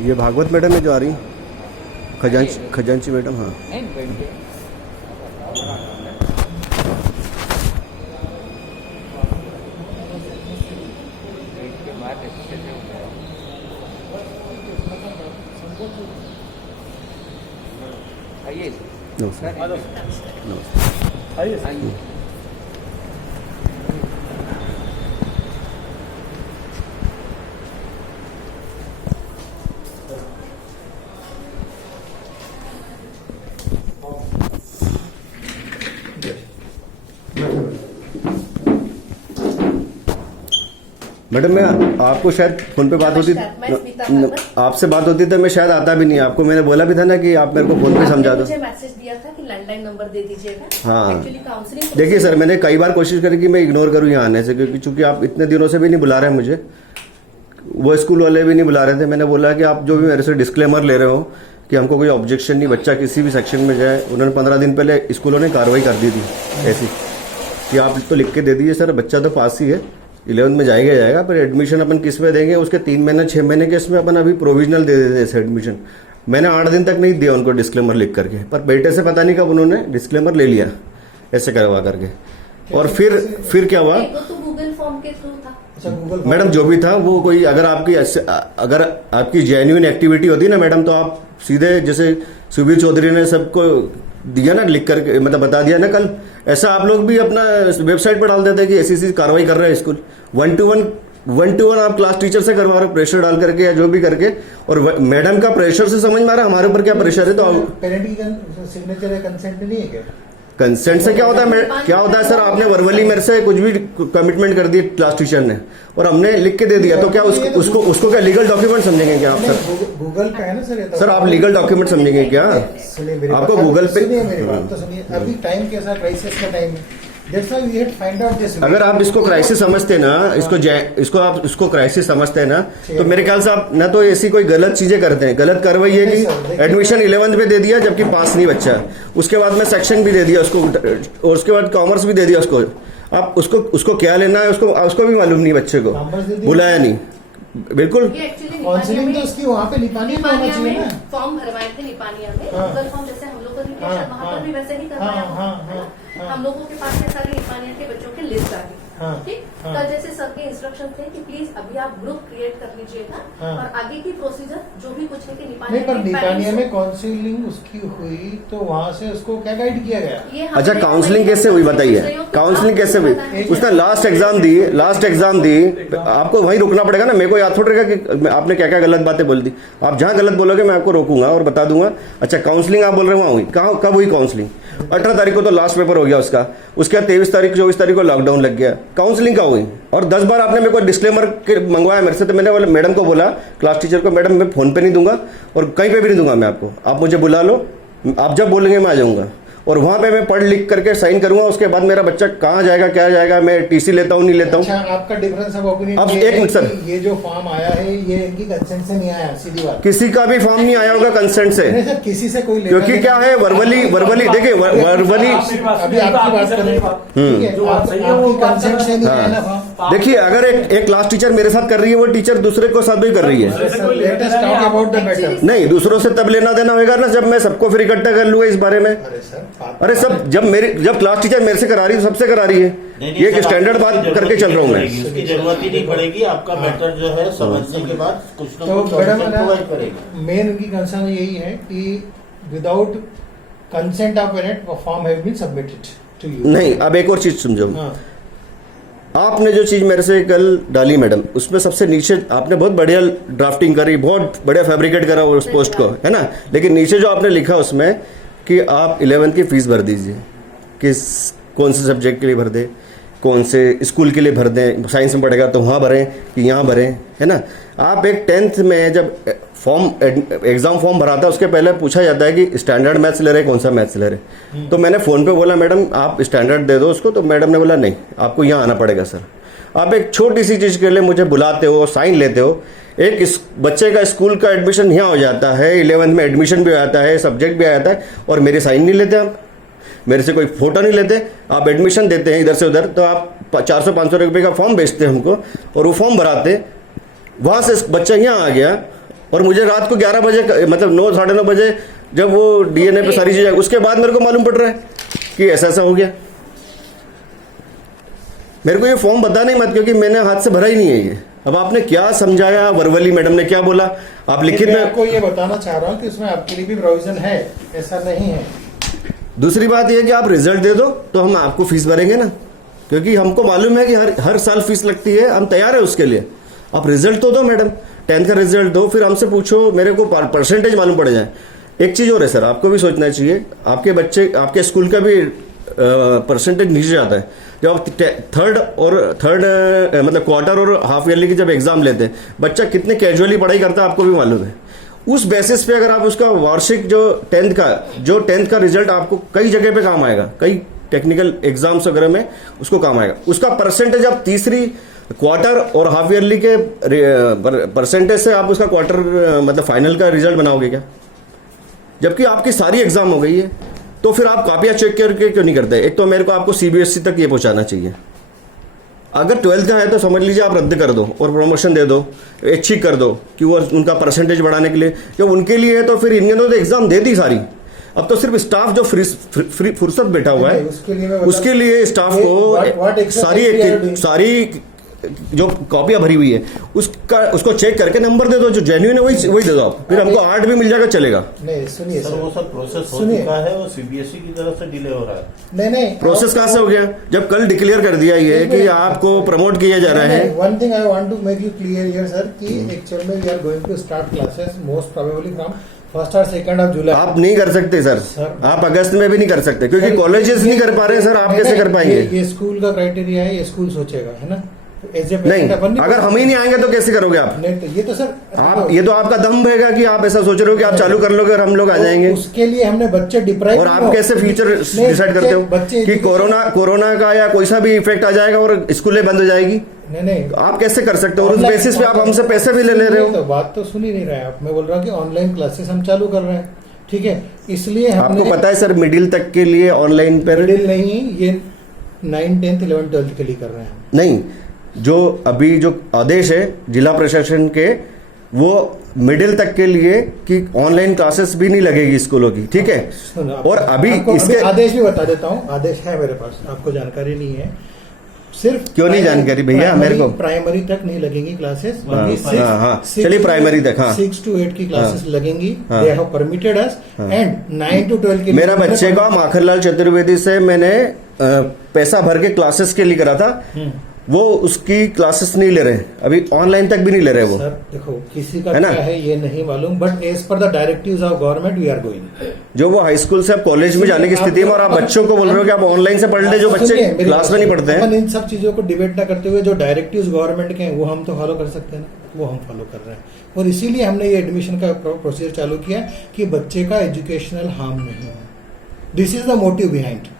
ये भागवत मैडम है जो आ रही खजांची मैडम। हाँ नमस्कार। नमस्कार। मैडम मैं आपको शायद फोन पे बात होती, आपसे बात होती तो मैं शायद आता भी नहीं। आपको मैंने बोला भी था ना कि आप मेरे को फोन पे समझा दो। मुझे मैसेज दिया था कि लैंडलाइन नंबर दे दीजिएगा। हाँ देखिए सर, मैंने कई बार कोशिश करी कि मैं इग्नोर करूँ यहाँ आने से, क्योंकि चूंकि आप इतने दिनों से भी नहीं बुला रहे हैं मुझे, वो स्कूल वाले भी नहीं बुला रहे थे। मैंने बोला कि आप जो भी मेरे से डिस्क्लेमर ले रहे हो कि हमको कोई ऑब्जेक्शन नहीं, बच्चा किसी भी सेक्शन में जाए। उन्होंने 15 दिन पहले स्कूलों ने कार्रवाई कर दी थी ऐसी कि आप तो लिख के दे दीजिए सर, बच्चा तो पास ही है, 11th में जाएगा, पर एडमिशन अपन किस में देंगे, उसके 3 महीने 6 महीने के इसमें अपन अभी प्रोविजनल दे देते ऐसे एडमिशन। मैंने 8 दिन तक नहीं दिया उनको डिस्क्लेमर लिख करके, पर बेटे से पता नहीं कब उन्होंने डिस्क्लेमर ले लिया ऐसे करवा करके। और फिर क्या हुआ, तो गूगल फॉर्म के थ्रू था। मैडम जो भी था वो कोई, अगर आपकी जेन्युइन एक्टिविटी होती ना मैडम, तो आप सीधे जैसे सुबीर चौधरी ने सबको दिया ना लिख करके, मतलब बता दिया ना कल, ऐसा आप लोग भी अपना वेबसाइट पर डाल देते हैं कि ऐसी कार्रवाई कर रहे हैं स्कूल। 1-to-1 आप क्लास टीचर से करवा रहे हो, प्रेशर डाल करके या जो भी करके। और मैडम का प्रेशर से समझ में आ रहा है हमारे ऊपर क्या प्रेशर है। तो पेरेंट की सिग्नेचर है, कंसेंट नहीं है क्या? कंसेंट से क्या होता है सर, आपने वर्बली मेरे से कुछ भी कमिटमेंट कर दी क्लास टीचर ने और हमने लिख के दे दिया, तो क्या उसको क्या लीगल डॉक्यूमेंट समझेंगे क्या आप सर? गूगल पे है ना सर आप लीगल डॉक्यूमेंट समझेंगे क्या? आपको गूगल पे, मेरी बात तो सुनिए, अभी टाइम कैसा, क्राइसिस का टाइम है। अगर आप इसको क्राइसिस समझते ना, इसको क्राइसिस समझते हैं ना, तो मेरे ख्याल से आप ना तो ऐसी कोई गलत चीजें करते हैं। गलत कार्रवाई है कि एडमिशन 11th में दे दिया जबकि पास नहीं बच्चा, उसके बाद में सेक्शन भी दे दिया उसको, और उसके बाद कॉमर्स भी दे दिया उसको। आप उसको क्या लेना है उसको भी मालूम नहीं, बच्चे को बुलाया नहीं। बिल्कुल काउंसलिंग तो उसकी वहाँ पे निपानिया में होना चाहिए ना। फॉर्म भरवाए थे निपानिया में, गूगल फॉर्म जैसे हम लोग को वहाँ पर भी वैसे ही करवाया। हम लोगों के पास में सारे निपानिया के बच्चों की लिस्ट आ गई। ठीक, कल जैसे सर के इंस्ट्रक्शन थे कि प्लीज अभी आप ग्रुप क्रिएट कर लीजिएगा और आगे की प्रोसीजर जो भी कुछ है कि निपानिया में काउंसलिंग उसकी हुई तो वहाँ से उसको क्या गाइड किया गया? अच्छा काउंसलिंग कैसे हुई बताइए? काउंसलिंग कैसे हुई? उसने लास्ट एग्जाम दी, आपको वहीं रुकना पड़ेगा ना। मेरे को याद थोड़ा कि आपने क्या क्या गलत बातें बोल दी। आप जहाँ गलत बोलोगे मैं आपको रोकूंगा और बता दूंगा। अच्छा काउंसलिंग आप बोल रहे हो वहाँ हुई, कब हुई काउंसलिंग? 18 तारीख को तो लास्ट पेपर हो गया उसका, उसके बाद 23 तारीख 24 तारीख को लॉकडाउन लग गया। काउंसलिंग का हुई और 10 बार आपने मेरे को डिस्क्लेमर मंगवाया मेरे से, तो मैंने मैडम को बोला, क्लास टीचर को, मैडम मैं फोन पे नहीं दूंगा और कहीं पे भी नहीं दूंगा मैं आपको, आप मुझे बुला लो, आप जब बोलेंगे मैं आ जाऊंगा और वहां पे मैं पढ़ लिख करके साइन करूंगा। उसके बाद मेरा बच्चा कहाँ जाएगा क्या जाएगा, मैं टीसी लेता हूँ नहीं लेता हूँ। अच्छा, आपका डिफरेंस ऑफ ओपिनियन अब एक मिनट सर, ये जो फॉर्म आया है ये इनकी कंसेंट से नहीं आया, सीधी बात। किसी का भी फॉर्म नहीं आया होगा कंसेंट से, नहीं सर, किसी से कोई, क्योंकि क्या है वर्बली देखिए वर्बली, अभी आपकी बात करें, आपकी कंसेंट से नहीं आया ना फॉर्म। देखिए अगर एक क्लास टीचर मेरे साथ कर रही है, वो टीचर दूसरे को साथ भी कर रही है। नहीं, दूसरों से तब लेना देना होगा ना जब मैं सबको फिर इकट्ठा कर लूंगा इस बारे में। अरे सब जब क्लास टीचर मेरे से करा रही है, सबसे करा रही है। ये एक स्टैंडर्ड बात करके चल रहा हूँ मैं। उसकी जरूरत ही नहीं पड़ेगी, आपका मैटर जो है समझने के बाद कुछ ना कुछ मेन उनकी कंसर्न यही है कि without consent of parent form have been submitted to you. नहीं, अब एक और चीज समझो, आपने जो चीज मेरे से कल डाली मैडम, उसमें सबसे नीचे आपने बहुत बढ़िया ड्राफ्टिंग करी, बहुत बढ़िया फैब्रिकेट करा उस पोस्ट को, है ना। लेकिन नीचे जो आपने लिखा उसमें कि आप 11th की फीस भर दीजिए, किस कौन से सब्जेक्ट के लिए भर दें, कौन से स्कूल के लिए भर दें, साइंस में पढ़ेगा तो वहाँ भरें कि यहाँ भरें, है ना। आप एक 10th में जब एग्जाम फॉर्म भराता है उसके पहले पूछा जाता है कि स्टैंडर्ड मैथ्स ले रहे हैं, कौन सा मैथ्स ले रहे हैं। तो मैंने फ़ोन पे बोला मैडम आप स्टैंडर्ड दे दो उसको, तो मैडम ने बोला नहीं आपको यहाँ आना पड़ेगा सर। आप एक छोटी सी चीज़ के लिए मुझे बुलाते हो, साइन लेते हो, एक बच्चे का स्कूल का एडमिशन यहाँ हो जाता है, 11th में एडमिशन भी हो जाता है, सब्जेक्ट भी आ जाता है, और मेरे साइन नहीं लेते आप, मेरे से कोई फोटो नहीं लेते, आप एडमिशन देते हैं इधर से उधर, तो आप 400-500 रुपये का फॉर्म बेचते हैं हमको और वो फॉर्म भराते, वहाँ से बच्चा यहाँ आ गया और मुझे रात को 11 बजे मतलब 9 साढ़े 9 बजे जब वो डीएनए पे सारी चीजें, उसके बाद मेरे को मालूम पड़ रहा है कि ऐसा ऐसा हो गया। मेरे को ये फॉर्म बता नहीं मत, क्योंकि मैंने हाथ से भरा ही नहीं है ये। अब आपने क्या समझाया, वर्बली मैडम ने क्या बोला, आप लिखित मैं में। आपको ये बताना चाह रहा हूँ कि उसमें आपके लिए भी प्रोविजन है, ऐसा नहीं है। दूसरी बात ये कि आप रिजल्ट दे दो तो हम आपको फीस भरेंगे ना, क्योंकि हमको मालूम है कि हर साल फीस लगती है, हम तैयार है उसके लिए। आप रिजल्ट तो दो मैडम, 10th का रिजल्ट दो, फिर हमसे पूछो, मेरे को परसेंटेज मालूम पड़ जाए। एक चीज और है सर, आपको भी सोचना चाहिए, आपके बच्चे, आपके स्कूल का भी परसेंटेज नीचे जाता है। जब आप थर्ड मतलब क्वार्टर और हाफ ईयरली की जब एग्जाम लेते हैं, बच्चा कितने कैजुअली पढ़ाई करता है आपको भी मालूम है। उस बेसिस पे अगर आप उसका वार्षिक जो 10th का रिजल्ट आपको कई जगह पे काम आएगा, कई टेक्निकल एग्जाम्स वगैरह में उसको काम आएगा। उसका परसेंटेज आप तीसरी क्वार्टर और हाफ ईयरली के परसेंटेज से आप उसका क्वार्टर मतलब फाइनल का रिजल्ट बनाओगे क्या? जबकि आपकी सारी एग्जाम हो गई है, तो फिर आप कॉपियां चेक करके क्यों नहीं करते? एक तो मेरे को आपको सीबीएसई तक ये पहुंचाना चाहिए। अगर 12th का है तो समझ लीजिए आप रद्द कर दो और प्रमोशन दे दो, ऐच्छिक कर दो कि वो उनका परसेंटेज बढ़ाने के लिए। जब उनके लिए है तो फिर इनके तो एग्जाम दे दी सारी। अब तो सिर्फ स्टाफ जो फ्री फुर्सत बैठा हुआ है, उसके लिए स्टाफ को सारी जो कॉपियां भरी हुई है उसको चेक करके नंबर दे दो, जो जेन्युइन है वही दे दो आप। फिर हमको 8 भी मिल जाएगा, चलेगा। नहीं सुनिए सर, वो सब प्रोसेस हो चुका है, वो सीबीएसई की तरफ से डिले हो रहा है। नहीं प्रोसेस कहाँ से हो गया? जब कल डिक्लेयर कर दिया ये कि आपको प्रमोट किया जा रहा है। One thing I want to make you clear here sir, कि एक्चुअल में we are going to start classes most probably from 1st और 2nd ऑफ जुलाई। आप नहीं कर सकते सर, आप अगस्त में भी नहीं कर सकते, क्योंकि कॉलेजेस नहीं कर पा रहे सर। आप कैसे कर पाएंगे? ये स्कूल का क्राइटेरिया है, ये स्कूल सोचेगा, है ना। नहीं, अगर हम ही नहीं आएंगे तो कैसे करोगे आप? नहीं, तो ये तो सर आप, ये तो आपका दम रहेगा कि आप ऐसा सोच रहे हो कि आप चालू कर लोगे और हम लोग आ जाएंगे। उसके लिए हमने बच्चे डिप्राइव। और आप कैसे फ्यूचर डिसाइड करते हो कि कोरोना का या कोई सा भी इफेक्ट आ जाएगा और स्कूलें बंद हो जाएगी? नहीं, आप कैसे कर सकते हो? और उस बेसिस पे आप हमसे पैसे भी ले रहे हो। तो बात तो सुन ही नहीं रहे आप। मैं बोल रहा हूँ कि ऑनलाइन क्लासेस हम चालू कर रहे हैं, ठीक है। इसलिए आपको पता है सर, मिडिल तक के लिए ऑनलाइन पर मिडिल नहीं, ये 9th 10th 11th 12th के लिए कर रहे हैं। नहीं, जो अभी जो आदेश है जिला प्रशासन के, वो मिडिल तक के लिए कि ऑनलाइन क्लासेस भी नहीं लगेगी स्कूलों की, ठीक है। और अभी इसके आदेश भी बता देता हूँ, आदेश है मेरे पास, आपको जानकारी नहीं है। सिर्फ क्यों नहीं जानकारी भैया मेरे को? प्राइमरी तक नहीं लगेंगी क्लासेस, चलिए प्राइमरी तक, हाँ 6 to 8 की क्लासेस लगेंगी। They have permitted us, and 9 to 12 के मेरा बच्चे का माखनलाल चतुर्वेदी से मैंने पैसा भर के क्लासेस के लिए करा था, वो उसकी क्लासेस नहीं ले रहे, अभी ऑनलाइन तक भी नहीं ले रहे वो। सर देखो, किसी का क्या है ये नहीं मालूम, but as per the directives of government we are going. जो वो हाई स्कूल से अब कॉलेज में जाने की स्थिति में, और आप बच्चों को बोल रहे हो कि आप ऑनलाइन से पढ़ ले, जो बच्चे क्लास में नहीं पढ़ते हैं। इन सब चीजों को डिबेट ना करते हुए, जो डायरेक्टिव्स गवर्नमेंट के हैं वो हम तो फॉलो कर सकते हैं ना, वो हम फॉलो कर रहे हैं। और इसीलिए हमने ये एडमिशन का प्रोसीजर चालू किया कि बच्चे का एजुकेशनल हार्म नहीं हो। This is the motive behind.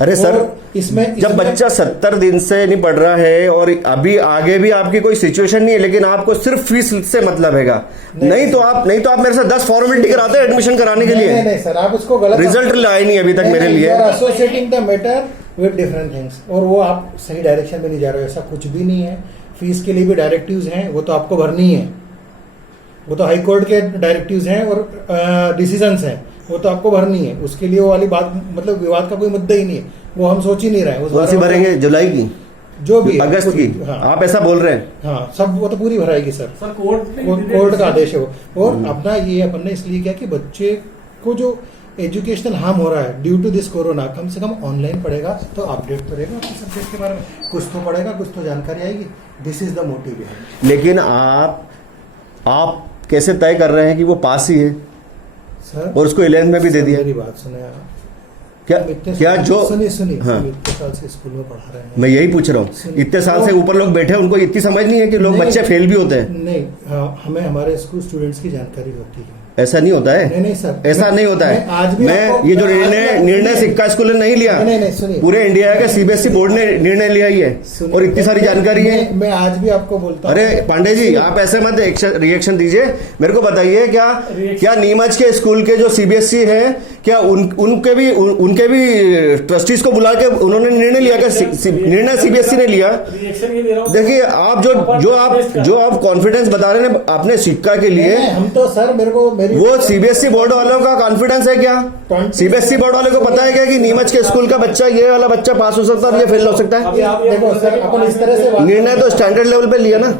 अरे सर, इसमें जब बच्चा 70 दिन से नहीं पढ़ रहा है और अभी आगे भी आपकी कोई सिचुएशन नहीं है, लेकिन आपको सिर्फ फीस से मतलब हैगा, नहीं तो आप मेरे साथ 10 फॉर्मेलिटी कराते हैं एडमिशन कराने के लिए। नहीं सर, आप उसको गलत रिजल्ट लाए नहीं अभी तक मेरे लिए। Associating the matter with different things, और वो आप सही डायरेक्शन में नहीं जा रहे हो। ऐसा कुछ भी नहीं है। फीस के लिए भी डायरेक्टिव्स हैं, वो तो आपको भरनी है। वो तो हाई कोर्ट के डायरेक्टिव्स हैं और डिसीजंस हैं, वो तो आपको भरनी है। उसके लिए वो वाली बात, मतलब विवाद का कोई मुद्दा ही नहीं है, वो हम सोच ही नहीं रहे। कौन सी भरेंगे? जुलाई की, जो भी अगस्त की? हाँ, आप ऐसा बोल रहे हैं? हाँ, सब वो तो पूरी भराएगी सर। कोर्ट का आदेश है वो। और अपना ये अपन ने इसलिए किया कि बच्चे को जो एजुकेशनल हार्म हो रहा है ड्यू टू दिस कोरोना, कम से कम ऑनलाइन पढ़ेगा तो अपडेट तो रहेगा अपने सब्जेक्ट के बारे में, कुछ तो पढ़ेगा, कुछ तो जानकारी आएगी। This is the motive behind. लेकिन आप कैसे तय कर रहे हैं कि वो पास ही है सर? और उसको 11th में भी दे दिया। मेरी बात सुने आप। क्या जो सुनिए, हाँ, इतने साल से स्कूल में पढ़ा रहे हैं। मैं यही पूछ रहा हूँ, इतने साल से ऊपर लोग बैठे हैं, उनको इतनी समझ नहीं है कि लोग बच्चे फेल भी होते हैं। नहीं, हाँ, हमें हमारे स्कूल स्टूडेंट्स की जानकारी होती है। ऐसा नहीं होता है। नहीं सर, ऐसा नहीं होता मैं आज है। भी मैं आपको- ये जो मैं आज भी आपको- निर्णय सिक्का स्कूल ने नहीं लिया, नहीं, सुनिए। पूरे इंडिया के सीबीएसई बोर्ड ने निर्णय लिया ही है, सुनिए, और इतनी सारी जानकारी है। मैं आज भी आपको बोलता हूं। अरे पांडे जी, आप ऐसे मत रिएक्शन दीजिए, मेरे को बताइए क्या नीमच के स्कूल के जो सीबीएसई है, क्या उनके भी ट्रस्टीज को बुला के उन्होंने निर्णय लिया? क्या निर्णय सीबीएसई ने लिया? रिएक्शन ये दे रहा हूँ। देखिए, आप जो आप कॉन्फिडेंस बता रहे हैं अपने सिक्का के लिए, हम तो सर मेरी वो सीबीएसई बोर्ड वालों का कॉन्फिडेंस है क्या? सीबीएसई बोर्ड वालों को पता है क्या कि नीमच के स्कूल का बच्चा, ये वाला बच्चा पास हो सकता है और ये फेल हो सकता है? देखो सर, अपन इस तरह से निर्णय तो स्टैंडर्ड लेवल पे लिया ना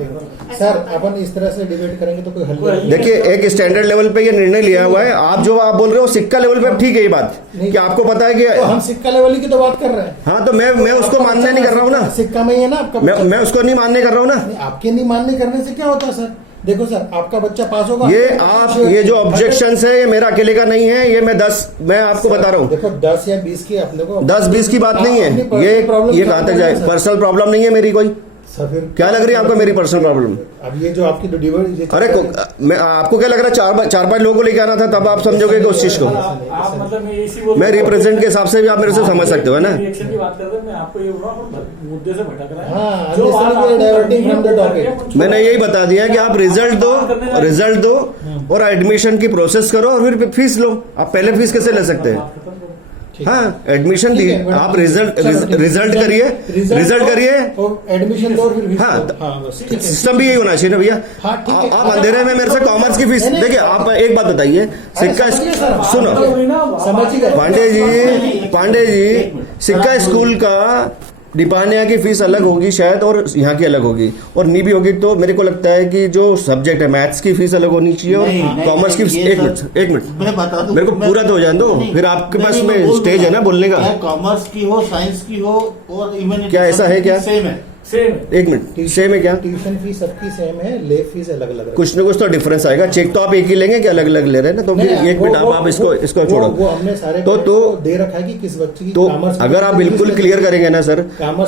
सर, अपन इस तरह से डिबेट करेंगे तो कोई हल नहीं। देखिए, एक स्टैंडर्ड लेवल पे ये निर्णय लिया हुआ है। आप बोल रहे हो सिक्का लेवल पे, ठीक है ये बात कि आपको पता है कि तो हम सिक्का लेवल की तो बात कर रहे हैं। हाँ, तो मैं उसको मानने नहीं कर रहा हूँ ना, सिक्का में ही है ना आपका बच्चा। मैं उसको नहीं मानने कर रहा हूँ ना। नहीं, आपके नहीं मानने करने से क्या होता है सर? देखो सर, आपका बच्चा पास होगा। ये जो ऑब्जेक्शन है, ये मेरा अकेले का नहीं है, ये मैं आपको बता रहा हूँ। देखो 10 या 20 की अपने को 10-20 की बात नहीं है, ये कहाँ तक जाए? पर्सनल प्रॉब्लम नहीं है मेरी कोई। सर फिर क्या लग रही है आपको मेरी पर्सनल प्रॉब्लम? अब ये जो आपकी डिबेट, अरे मैं आपको क्या लग रहा है? 4-5 लोगों को लेके आना था, तब आप समझोगे कि उस चीज को आप मतलब मैं इसी बोल मैं रिप्रेजेंट के हिसाब से भी आप मेरे से समझ सकते हो, है ना? रिएक्शन की बात करते हैं, मैं आपको ये बोल रहा हूँ, अपन मुद्दे से भटक रहे हैं। हाँ, जो बात आपको डाइवर्टिंग फ्रॉम द करनी है, टॉपिक। मैंने यही बता दिया कि आप रिजल्ट दो और एडमिशन की प्रोसेस करो और फिर फीस लो। आप पहले फीस कैसे ले सकते हैं? हाँ, एडमिशन दी, आप रिजल्ट करिए, एडमिशन दो और फिर हाँ, बस ठीक है। सिस्टम भी यही होना चाहिए ना भैया। हाँ, ठीक है। आप अंधेरे में मेरे से कॉमर्स की फीस, नहीं, देखिए आप एक बात बताइए, सिक्का सुनो समझ ही गए। पांडे जी, सिक्का स्कूल का दीपानिया की फीस अलग होगी शायद, और यहाँ की अलग होगी, और नहीं भी होगी तो मेरे को लगता है कि जो सब्जेक्ट है मैथ्स की फीस अलग होनी चाहिए और कॉमर्स की। एक मिनट मैं बता दूं, मेरे को पूरा तो हो जाने दो, फिर आपके पास में स्टेज है ना बोलने का। कॉमर्स की हो, साइंस की हो और इवन क्या ऐसा है क्या? सेम है। एक मिनट, सेम है क्या? ट्यूशन फीस सबकी सेम है, ले फीस अलग अलग है। कुछ ना कुछ तो डिफरेंस आएगा। चेक तो आप एक ही लेंगे कि अलग अलग ले रहे हैं ना? तो फिर एक मिनट आप इसको छोड़ो। वो हमने सारे तो दे रखा है कि किस बच्चे की तो कॉमर्स, अगर आप बिल्कुल क्लियर करेंगे ना सर,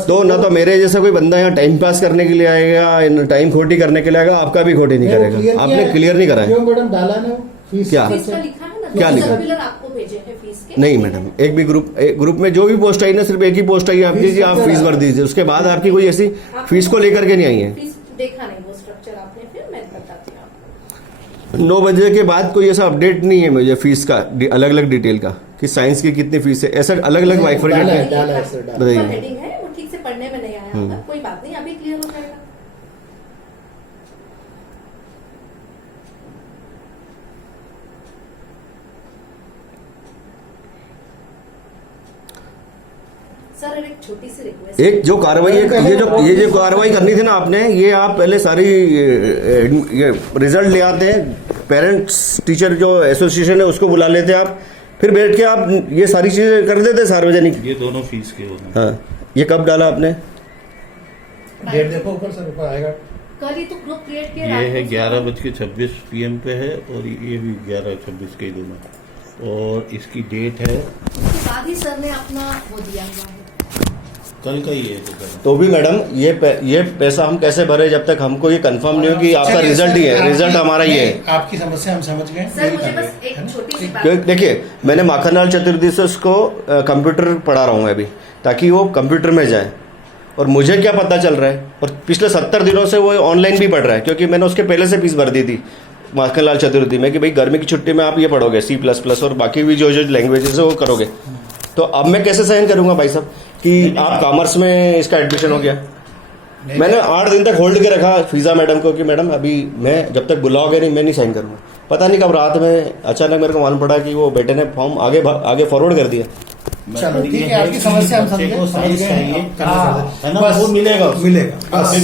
तो ना तो मेरे जैसा कोई बंदा यहाँ टाइम पास करने के लिए आएगा, टाइम खोटी करने के लिए आएगा, आपका भी खोटी नहीं करेगा। आपने क्लियर नहीं करा है। क्यों मैडम डाला ना फीस? क्या? फीस का लिखा है ना, क्या लिखा? सर्कुलर आपको भेजे हैं फीस के। नहीं मैडम, एक भी ग्रुप में जो भी पोस्ट आई ना, सिर्फ एक ही पोस्ट आई है आपकी कि आप फीस भर दीजिए। उसके बाद आपकी कोई ऐसी फीस को लेकर के नहीं आई है। फीस देखा नहीं वो स्ट्रक्चर आपने, फिर मैं बताती हूँ आपको। 9 बजे के बाद कोई ऐसा अपडेट नहीं है मुझे फीस का अलग अलग डिटेल का कि साइंस की कितनी फीस है, ऐसा अलग अलग बाइफरकेट डाला है। है, डाला है सर, डाला है। बताइए। हेडिंग है वो ठीक से पढ़ने में नहीं आया होगा, कोई बात नहीं, अभी क्लियर हो जाएगा। सर एक छोटी सी रिक्वेस्ट, एक जो कार्रवाई ये जो कार्रवाई करनी थी ना आपने, ये आप पहले सारी ये रिजल्ट ले आते हैं, पेरेंट्स टीचर जो एसोसिएशन है उसको बुला लेते आप, फिर बैठ के आप ये सारी चीजें कर देते सार्वजनिक। ये दोनों फीस के होते हैं। हाँ, ये कब डाला आपने? डेट देखो ऊपर सर, ऊपर आएगा। कल ही तो ग्रुप क्रिएट किया। ये है 11:26 PM पे है और ये भी 11:26 के दोनों, और इसकी डेट है उसके बाद ही सर ने अपना वो दिया हुआ है। कल का ही है। तो भी मैडम ये पैसा हम कैसे भरे जब तक हमको ये कंफर्म नहीं हो कि आपका चलिए रिजल्ट सर, ही है, रिजल्ट हमारा ही है। आपकी समस्या हम समझ गए। सर मुझे बस एक छोटी सी बात, क्योंकि देखिए, मैंने माखनलाल चतुर्वेदी से उसको कंप्यूटर पढ़ा रहा हूँ मैं अभी, ताकि वो कंप्यूटर में जाए, और मुझे क्या पता चल रहा है, और पिछले 70 दिनों से वो ऑनलाइन भी पढ़ रहा है, क्योंकि मैंने उसके पहले से फीस भर दी थी माखनलाल चतुर्वेदी में कि भाई गर्मी की छुट्टी में आप ये पढ़ोगे C++ और बाकी भी जो लैंग्वेजेस है वो करोगे। तो अब मैं कैसे साइन करूंगा भाई साहब कि आप कॉमर्स में इसका एडमिशन हो गया? मैंने 8 दिन तक होल्ड के रखा फिजा मैडम को कि मैडम अभी मैं जब तक बुलाओगे नहीं मैं नहीं साइन करूंगा। पता नहीं कब रात में अचानक मेरे को मालूम पड़ा कि वो बेटे ने फॉर्म आगे फॉरवर्ड कर दिया। चलो ठीक है, आपकी समस्या हम समझ गए। साइंस चाहिए हाँ, है ना, वो मिलेगा। बस।